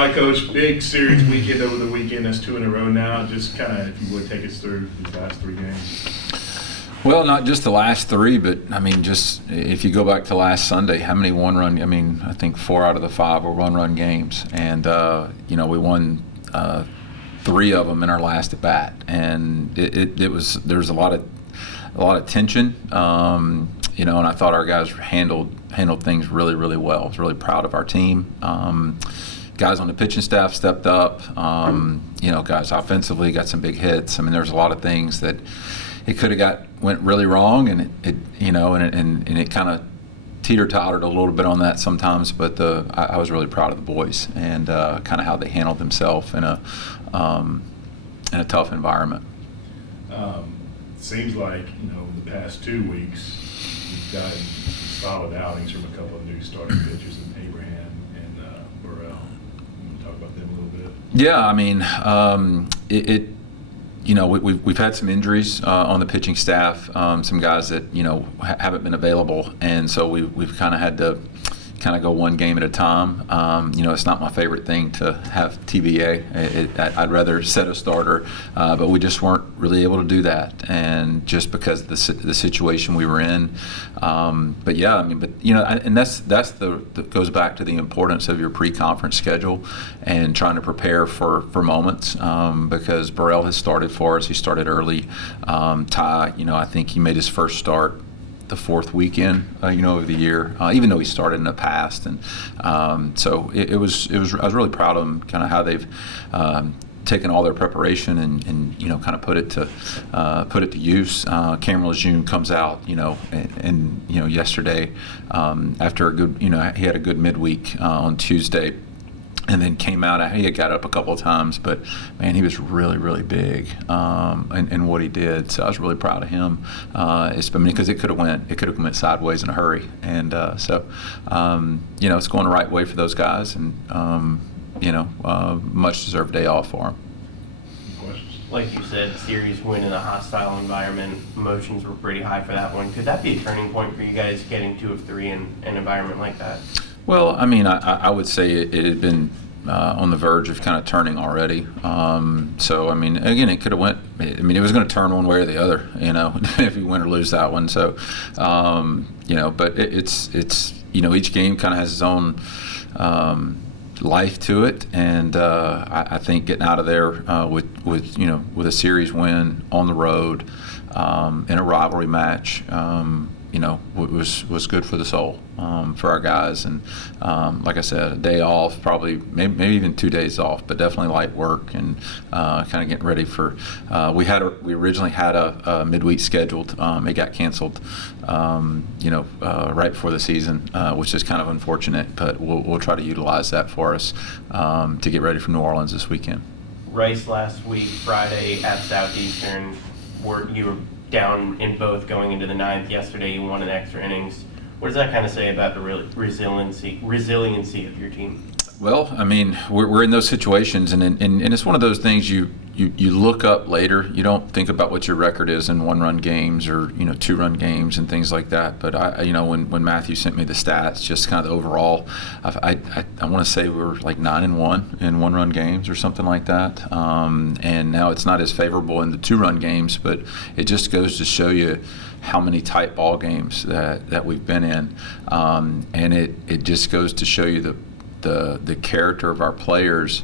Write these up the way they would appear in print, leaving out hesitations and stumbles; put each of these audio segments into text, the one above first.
Hi, Coach. Big series weekend over the weekend. That's 2 in a row now. Just kind of, if you would, take us through these last 3 games. Well, not just the last 3, but I mean, just if you go back to last Sunday, how many one-run? I mean, I think 4 out of the 5 were one-run games, and we won 3 of them in our last at bat, and there was a lot of tension, and I thought our guys handled things really, really well. I was really proud of our team. Guys on the pitching staff stepped up. Guys offensively got some big hits. I mean, there's a lot of things that it could have went really wrong, and it kind of teeter-tottered a little bit on that sometimes. But I was really proud of the boys and kind of how they handled themselves in a tough environment. Seems like the past 2 weeks we've gotten solid outings from a couple of new starting pitchers in Abraham and Burrell. You want to talk about them a little bit? Yeah, I mean, we've had some injuries on the pitching staff, some guys that haven't been available, and so we've kind of had to go one game at a time. It's not my favorite thing to have TBA. I'd rather set a starter, but we just weren't really able to do that, and just because of the situation we were in. But yeah, I mean, and that's goes back to the importance of your pre-conference schedule and trying to prepare for moments, because Burrell has started for us. He started early. Ty, I think he made his first start the 4th weekend, of the year, even though he started in the past, and so I was really proud of them, kind of how they've taken all their preparation and kind of put it to use. Cameron Lejeune comes out, and yesterday after a good, he had a good midweek on Tuesday. And then came out. He had got up a couple of times, but man, he was really, really big in what he did. So I was really proud of him, because it could have went sideways in a hurry. And it's going the right way for those guys, and much deserved day off for them. Like you said, series win in a hostile environment. Emotions were pretty high for that one. Could that be a turning point for you guys, getting 2 of 3 in an environment like that? Well, I mean, I would say it had been on the verge of kind of turning already. So, I mean, again, it could have went. I mean, it was going to turn one way or the other, if you win or lose that one. So, but it's each game kind of has its own life to it, and I think getting out of there with a series win on the road in a rivalry match. Was good for the soul, for our guys, and like I said, a day off, probably maybe even 2 days off, but definitely light work, and kind of getting ready for. We originally had a midweek scheduled. It got canceled, right before the season, which is kind of unfortunate, but we'll try to utilize that for us to get ready for New Orleans this weekend. Rice last week, Friday at Southeastern, you were down in both going into the 9th. Yesterday you won in extra innings. What does that kind of say about the resiliency of your team? Well, I mean, we're in those situations, and it's one of those things you look up later. You don't think about what your record is in 1-run games or 2-run games and things like that. But when Matthew sent me the stats, just kind of the overall, I want to say we were like 9-1 in 1-run games or something like that. And now it's not as favorable in the 2-run games, but it just goes to show you how many tight ball games that we've been in, and it just goes to show you the character of our players,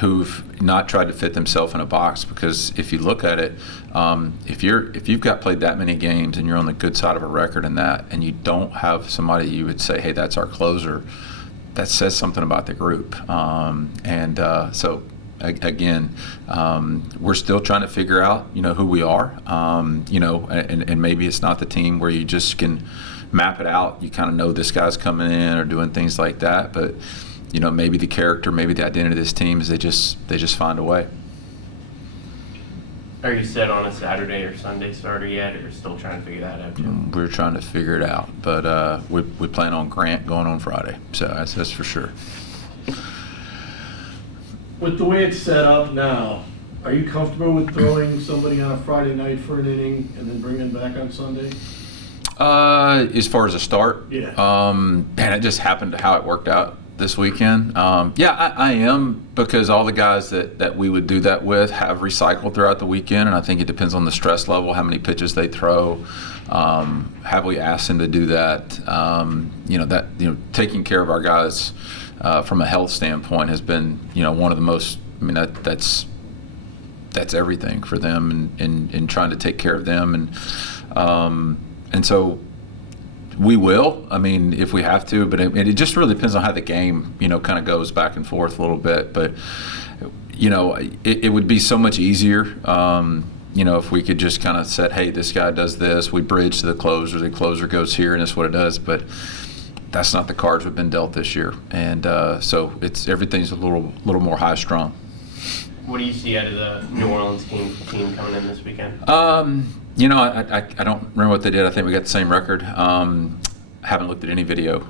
who've not tried to fit themselves in a box. Because if you look at it, if you've got played that many games and you're on the good side of a record in that, and you don't have somebody you would say, hey, that's our closer, that says something about the group. So again, we're still trying to figure out who we are, and maybe it's not the team where you just can map it out. You kind of know this guy's coming in or doing things like that, but maybe the character, maybe the identity of this team is they just find a way. Are you set on a Saturday or Sunday starter yet, or still trying to figure that out too? We're trying to figure it out, but we plan on Grant going on Friday, so that's for sure. With the way it's set up now, are you comfortable with throwing somebody on a Friday night for an inning and then bringing back on Sunday? As far as a start, yeah. And it just happened to how it worked out this weekend. Yeah, I am, because all the guys that we would do that with have recycled throughout the weekend, and I think it depends on the stress level, how many pitches they throw. Have we asked them to do that? Taking care of our guys from a health standpoint has been, one of the most. I mean, that's everything for them, and trying to take care of them, and so. We will, I mean, if we have to, but it just really depends on how the game, kind of goes back and forth a little bit. But, it would be so much easier, if we could just kind of said, hey, this guy does this, we bridge to the closer goes here, and that's what it does. But that's not the cards we've been dealt this year. And so everything's a little more high strung. What do you see out of the New Orleans team coming in this weekend? I don't remember what they did. I think we got the same record. Haven't looked at any video.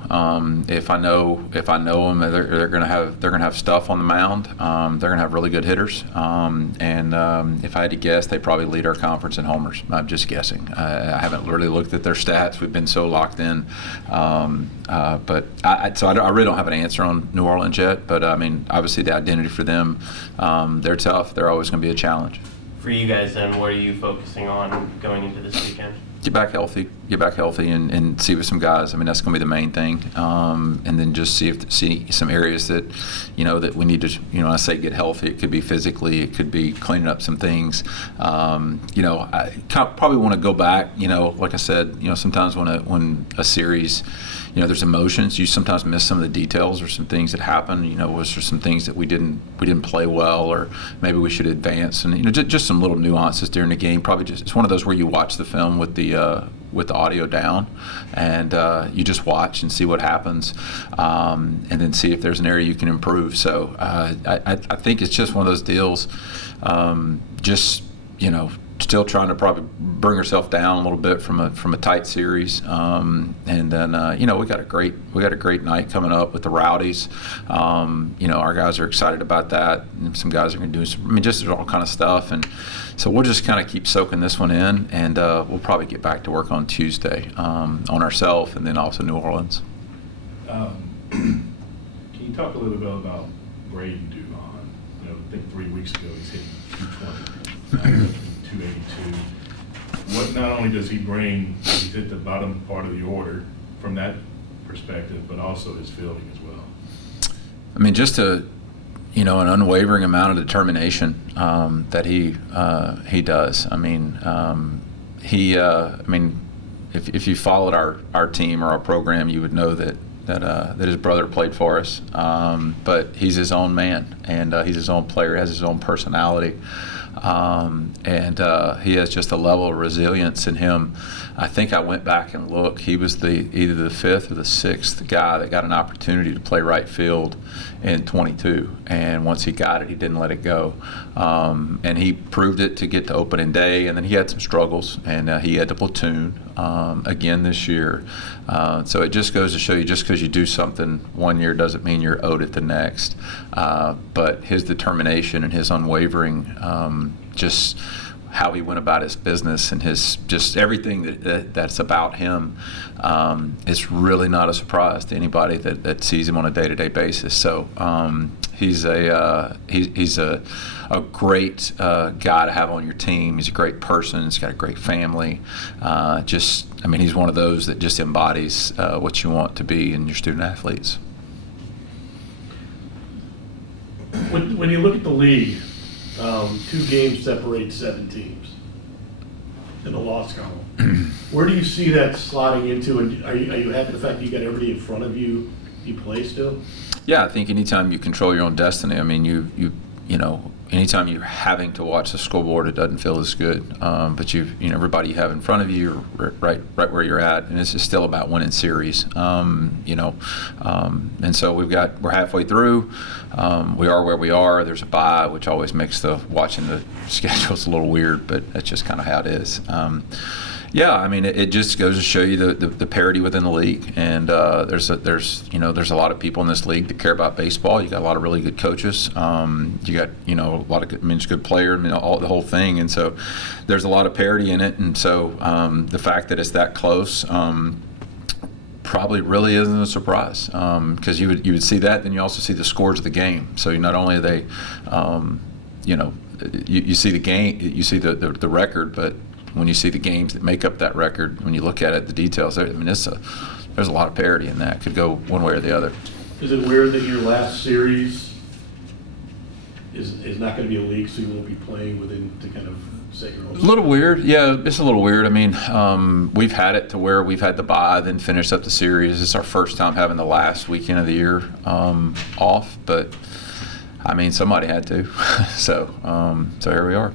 If I know them, they're gonna have stuff on the mound. They're gonna have really good hitters. If I had to guess, they probably lead our conference in homers. I'm just guessing. I haven't really looked at their stats. We've been so locked in. But I really don't have an answer on New Orleans yet. But I mean, obviously the identity for them, they're tough. They're always going to be a challenge. For you guys, then, what are you focusing on going into this weekend? Get back healthy, and see with some guys. I mean, that's going to be the main thing. And then just see some areas that, that we need to, I say get healthy. It could be physically, it could be cleaning up some things. I probably want to go back, like I said, sometimes when a series, there's emotions, you sometimes miss some of the details or some things that happen. Was there some things that we didn't play well, or maybe we should advance, and just some little nuances during the game. Probably just, it's one of those where you watch the film with the audio down, and you just watch and see what happens, and then see if there's an area you can improve. So I think it's just one of those deals. Still trying to probably bring herself down a little bit from a tight series, and then we got a great night coming up with the Rowdies. Our guys are excited about that, and some guys are going to do just all kind of stuff, and so we'll just kind of keep soaking this one in, and we'll probably get back to work on Tuesday on ourselves, and then also New Orleans. Can you talk a little bit about Braden Duvon? I think 3 weeks ago he's hitting 220. 282. What not only does he bring, he's at the bottom part of the order from that perspective, but also his fielding as well. I mean, just an unwavering amount of determination that he does. I mean, if you followed our team or our program, you would know that his brother played for us. But he's his own man, and he's his own player, has his own personality. He has just a level of resilience in him. I think I went back and looked. He was either the 5th or the 6th guy that got an opportunity to play right field in 22. And once he got it, he didn't let it go. And he proved it to get to opening day. And then he had some struggles, and he had to platoon again this year. So it just goes to show you, just because you do something one year doesn't mean you're owed it the next. But his determination and his unwavering, just how he went about his business and his just everything that's about him, it's really not a surprise to anybody that sees him on a day-to-day basis. So he's a great guy to have on your team. He's a great person. He's got a great family. He's one of those that just embodies what you want to be in your student athletes. When you look at the league, 2 games separate 7 teams in the loss column. Where do you see that slotting into? And are you happy with the fact that you got everybody in front of you play still? Yeah, I think anytime you control your own destiny, I mean, anytime you're having to watch the scoreboard, it doesn't feel as good. But everybody you have in front of you, right where you're at, and it's just still about winning series. And so we're halfway through. We are where we are. There's a bye, which always makes watching the schedules a little weird, but that's just kind of how it is. Yeah, I mean, it just goes to show you the parity within the league, and there's a lot of people in this league that care about baseball. You got a lot of really good coaches. You got a lot of good player. The whole thing, and so there's a lot of parity in it. And so the fact that it's that close probably really isn't a surprise, because you would see that, then you also see the scores of the game. So not only are they, you see the game, you see the record, but when you see the games that make up that record, when you look at it, the details there, I mean, there's a lot of parity in that. Could go one way or the other. Is it weird that your last series is not going to be a league, so you won't be playing within to kind of set your own? A little weird, yeah. It's a little weird. I mean, we've had it to where we've had the bye, then finish up the series. It's our first time having the last weekend of the year off, but I mean, somebody had to. So here we are.